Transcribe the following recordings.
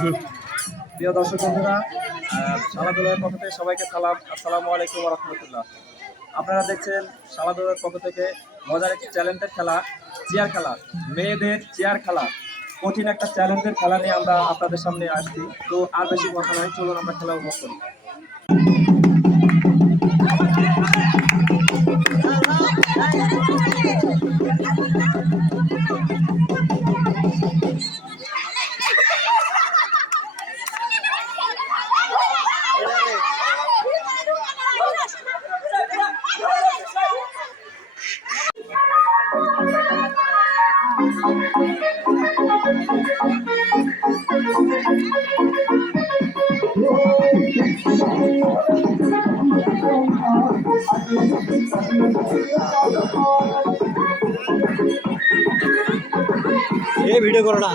প্রিয় দর্শক বন্ধুরা, শালাদুলের পক্ষ থেকে সবাইকে সালাম। আসসালামু আলাইকুম ওয়া রাহমাতুল্লাহ। আপনারা দেখছেন শালাদুলের পক্ষ থেকে মজার একটি চ্যালেঞ্জের খেলা, চেয়ার খেলা, মেয়েদের চেয়ার খেলা। কঠিন একটা চ্যালেঞ্জের খেলা নিয়ে আমরা আপনাদের সামনে আসছি। তো আর বেশি কথা নয়, চলুন আমরা খেলা উপভোগ করি। ये वीडियो करो ना।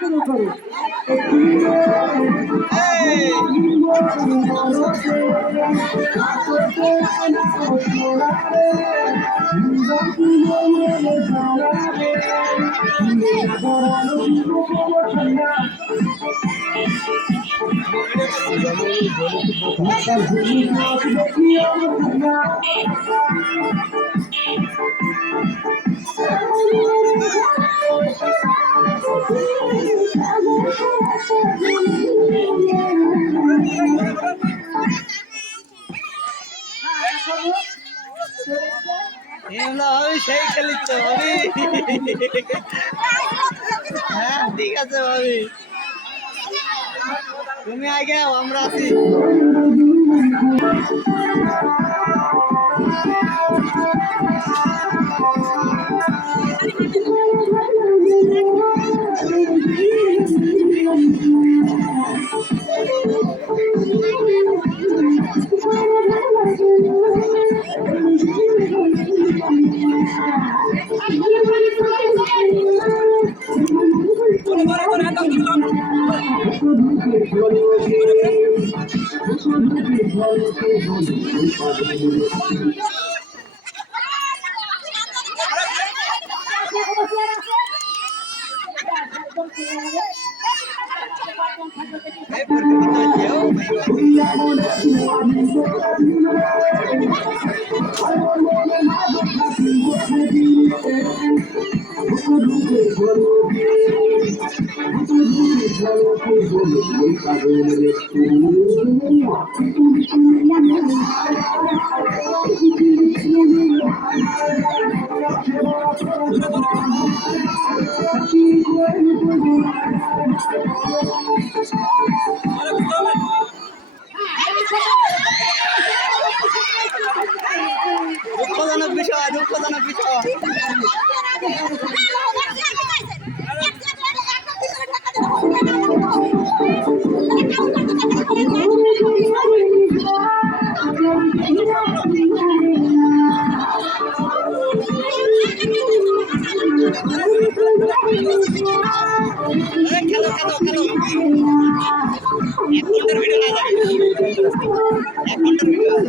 শুরু করি আমি সেই খেলিচ্ছ ভাবি। হ্যাঁ ঠিক আছে ভাবি, তুমি আগে আমরা আছি। দুঃখজনক বিষয়, দুঃখজনক বিষয়। খেলো খেলো খেলো, এক ঘন্টার ভিডিও না যাবে, এক ঘন্টার ভিডিও আছে।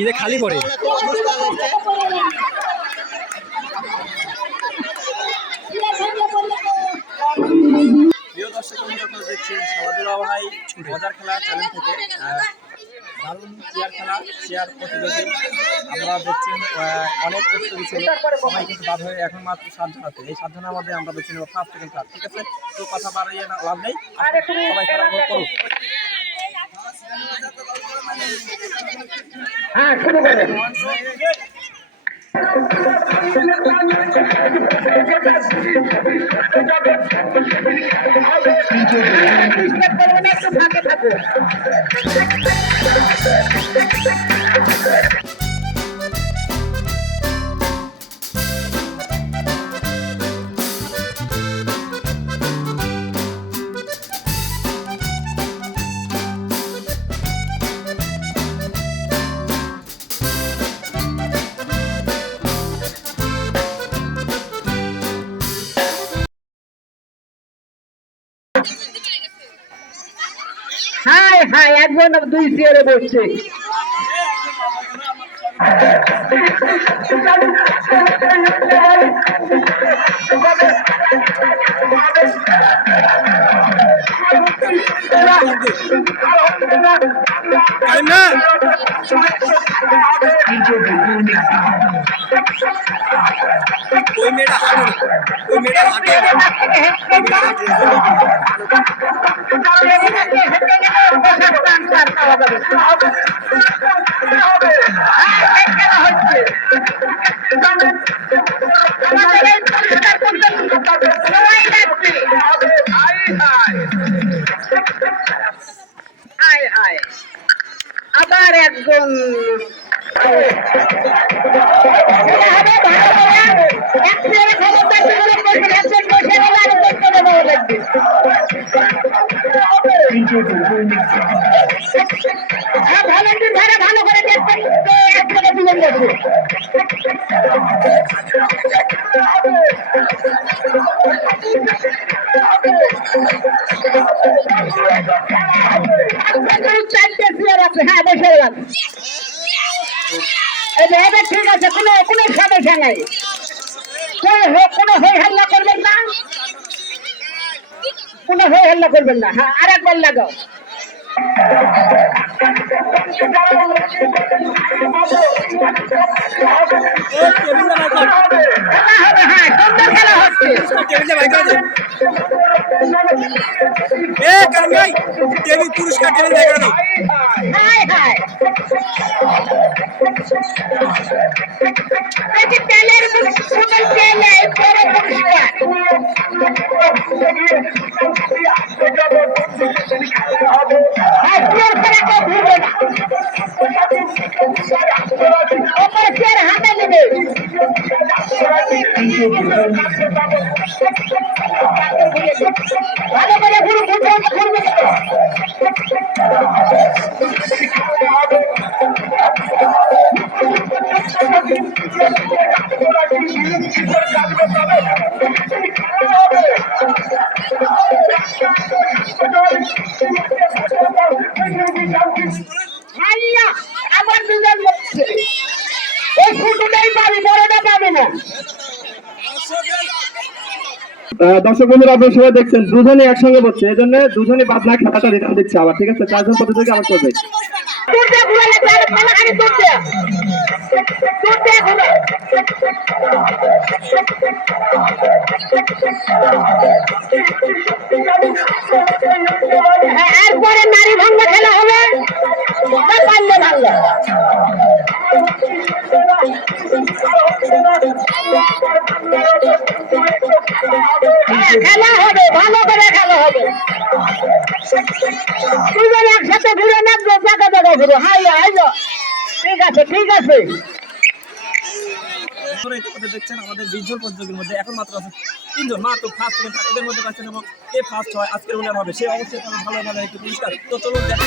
ঈদে খালি পড়ে। প্রিয় দর্শক বন্ধুরা, দেখছেন খেলাধুলা ভাই মজার খেলা চ্যানেল থেকে দারুণ চেয়ার খেলা, চেয়ার প্রতিযোগী। আমরা দেখছেন অনেক প্রস্তুতি ছিল, সবাই কিন্তু বাদ হয়ে এখন মাত্র 7 জন আছে। এই 7 জনের মধ্যে আমরা বেছে নেব ফার্স্ট সেকেন্ড থার্ড। ঠিক আছে, তো কথা বাড়িয়ে না লাভ নেই, সবাই খেলা উপভোগ করুন। হ্যাঁ শুরু করেন। হাই হাই, একজন 2 চেয়ারে বসছে। ওই মেয়েটা হাঁটে, ওই মেয়েটা হাঁটে। এটা হবে ভালো করে এক চেয়ারে ক্ষমতা করে বসে আছেন, বসে গেলে আর করতে দেবো লাগবে। হ্যাঁ, ভলেন্টিয়ার ভাড়া ভালো করে দেখবেন, এক করে দিলেন যাচ্ছে। চারটে চেয়ার আছে, হ্যাঁ বসে গেলাম। এবার ঠিক আছে, কোনো কোনো সমস্যা নাই, কোনো হই হাল্লা করবেন না, কোনো হই হাল্লা করবেন না। হ্যাঁ, আরেকবার লাগাও। হ্যাঁ, সুন্দর খেলা হচ্ছে। পুরস্কার টেবিল দেখা দাও। হাই হাই, তেলের তেল বড় পুরস্কার। হাতে নেবে ভালো করে ঘুরু ঘুরবে। আমার দুজন বলছে ওই ছোটটাই পাবি, বড়টা পাবে না। দর্শক বন্ধুরা, আপনারা সবাই দেখছেন দুজনে একসঙ্গে বলছে, এই জন্য দুজনে বাদ না খেলাটা রিটার্ন দিচ্ছে আবার। ঠিক আছে, 4 জন প্রতিযোগী আবার করবে। এরপরে নারী ভাঙ্গা খেলা হবে, পারলে ভাঙ্গা খেলা হবে, ভালো করে খেলা হবে। দুজন একসাথে ঘুরে নাচবো, জায়গা জায়গা ঘুরে। হাই হাই, ঠিক আছে ঠিক আছে। দেখছেন আমাদের 20 জন প্রতিযোগীর মধ্যে এখন মাত্র আছে 3 জন, মাত্র ফার্স্ট সেকেন্ড থার্ড এদের মধ্যে পাচ্ছেন, এবং কে ফার্স্ট হয় আজকের উইনার হবে, সে অবশ্যই কোনো ভালো মানের একটি পুরস্কার। তো চলুন দেখা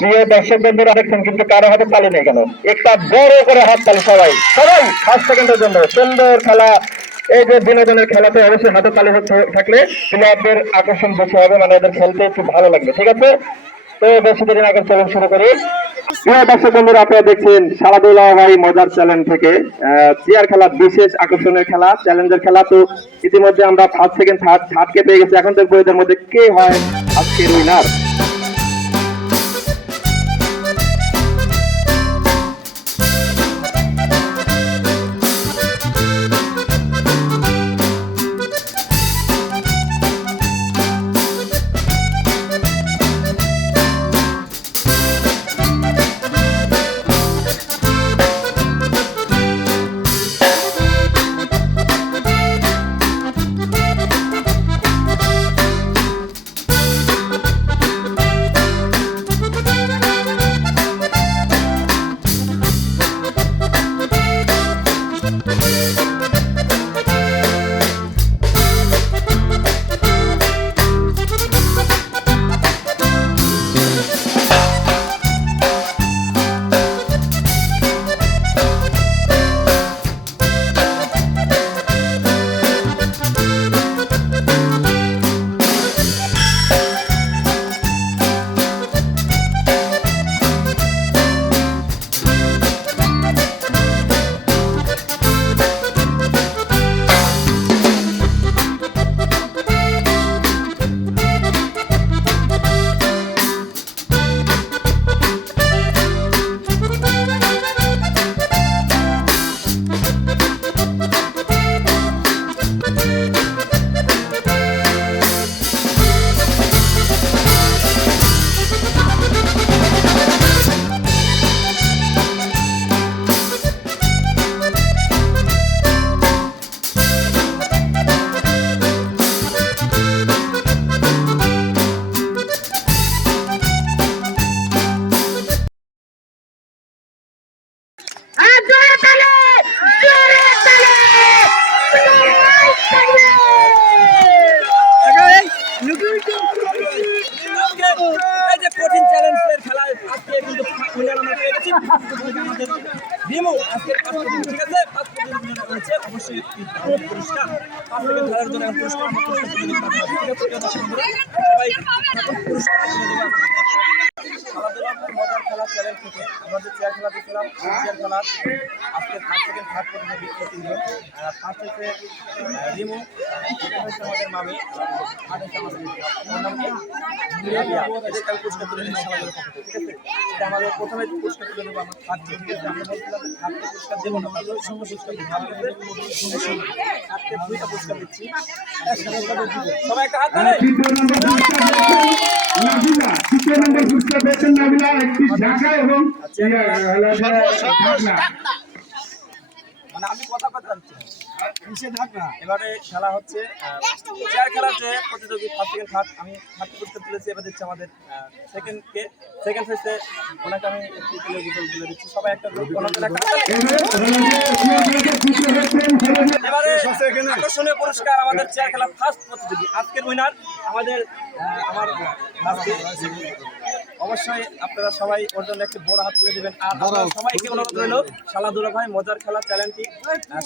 প্রিয় দর্শক বন্ধুরা দেখছেন, কিন্তু কারো হাতে তালি নেই কেন? একটা বড় করে হাত তালি সবাই সবাই 5 সেকেন্ডের জন্য। সুন্দর খেলা, এই যে বিনোদনের খেলাতে অবশ্যই হাতে তালি থাকলে প্লেয়ারদের আকর্ষণ বেশি হবে, মানে এদের খেলতে একটু ভালো লাগবে। ঠিক আছে, তো বেশি দেরি না করে চলুন শুরু করি। প্রিয় দর্শক বন্ধুরা, আপনারা দেখছেন শালাদুল্লাহ ভাই মজার চ্যালেঞ্জ থেকে চেয়ার খেলা, বিশেষ আকর্ষণের খেলা, চ্যালেঞ্জের খেলা। তো ইতিমধ্যে আমরা ফার্স্ট সেকেন্ড থার্ডকে পেয়ে গেছি। এখন দেখবো এদের মধ্যে কে হয় আজকের উইনার। ঠিক আছে ফার্স্ট প্রতিযোগিতা রয়েছে অবশ্যই একটি পুরস্কার ফার্স্ট সেকেন্ড খেলার জন্য পুরস্কার আমরা পুরস্কার তুলে দিতে পারবো ঠিক আছে প্রিয় দর্শক বন্ধুরা সবাই এখন পুরস্কার তুলে দেবো খেলাধুলা মজার খেলা চ্যানেল থেকে আমরা যে চেয়ার খেলা দেখলাম সেই চেয়ার খেলার আজকে ফার্স্ট সেকেন্ড থার্ড প্রতিযোগী তিনজন ফার্স্ট হচ্ছে রিমু সেকেন্ড হচ্ছে আমাদের মামি আর হচ্ছে আমাদের এদের কাল পুরস্কার তুলে দিচ্ছি আমাদের পক্ষ থেকে, ঠিক আছে এটা আমাদের প্রথমে পুরস্কার তুলে দেবো আমরা থার্ড ঠিক আছে আমরা বলছিলাম যে থার্ডকে পুরস্কার দেবো না তাহলে সঙ্গে পুরস্কার দেবো আমাদের থার্ডকে দুইটা পুরস্কার দিচ্ছি সবাই একটা হাত ধরে তৃতীয় নম্বর পুরস্কার পেয়েছেন নাবিলা, একটি ঢাকা এবং মানে আমি কথা জানছি এবারে খেলা হচ্ছে চেয়ার খেলার যে প্রতিযোগী ফার্স্ট সেকেন্ড থার্ড আমি থার্ড পুরস্কার তুলেছি এবার দিচ্ছি আমাদের সেকেন্ডকে সেকেন্ড হয়েছে ওনাকে আমি একটু তুলে দিচ্ছি সবাই একটা এবারে আকর্ষণীয় পুরস্কার আমাদের চেয়ার খেলা ফার্স্ট প্রতিযোগী আজকের উইনার আমাদের আমার অবশ্যই আপনারা সবাই ওর জন্য একটি বড় হাত তুলে দেবেন আর আপনারা সবাইকে অনুরোধ রইল শালাদুলা ভাই মজার খেলা চ্যানেলটি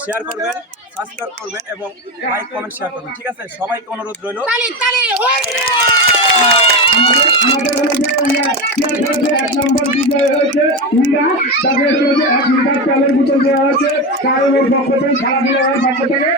শেয়ার করবেন সাবস্ক্রাইব করবেন এবং লাইক কমেন্ট শেয়ার করবেন ঠিক আছে সবাইকে অনুরোধ রইল এক নম্বর বিজয় হয়েছে ইন্ডিয়া, তাদের 1 লিটার চালের বোতল দেওয়া হয়েছে কারোর পক্ষ থেকে, খেলাধুলার পক্ষ থেকে।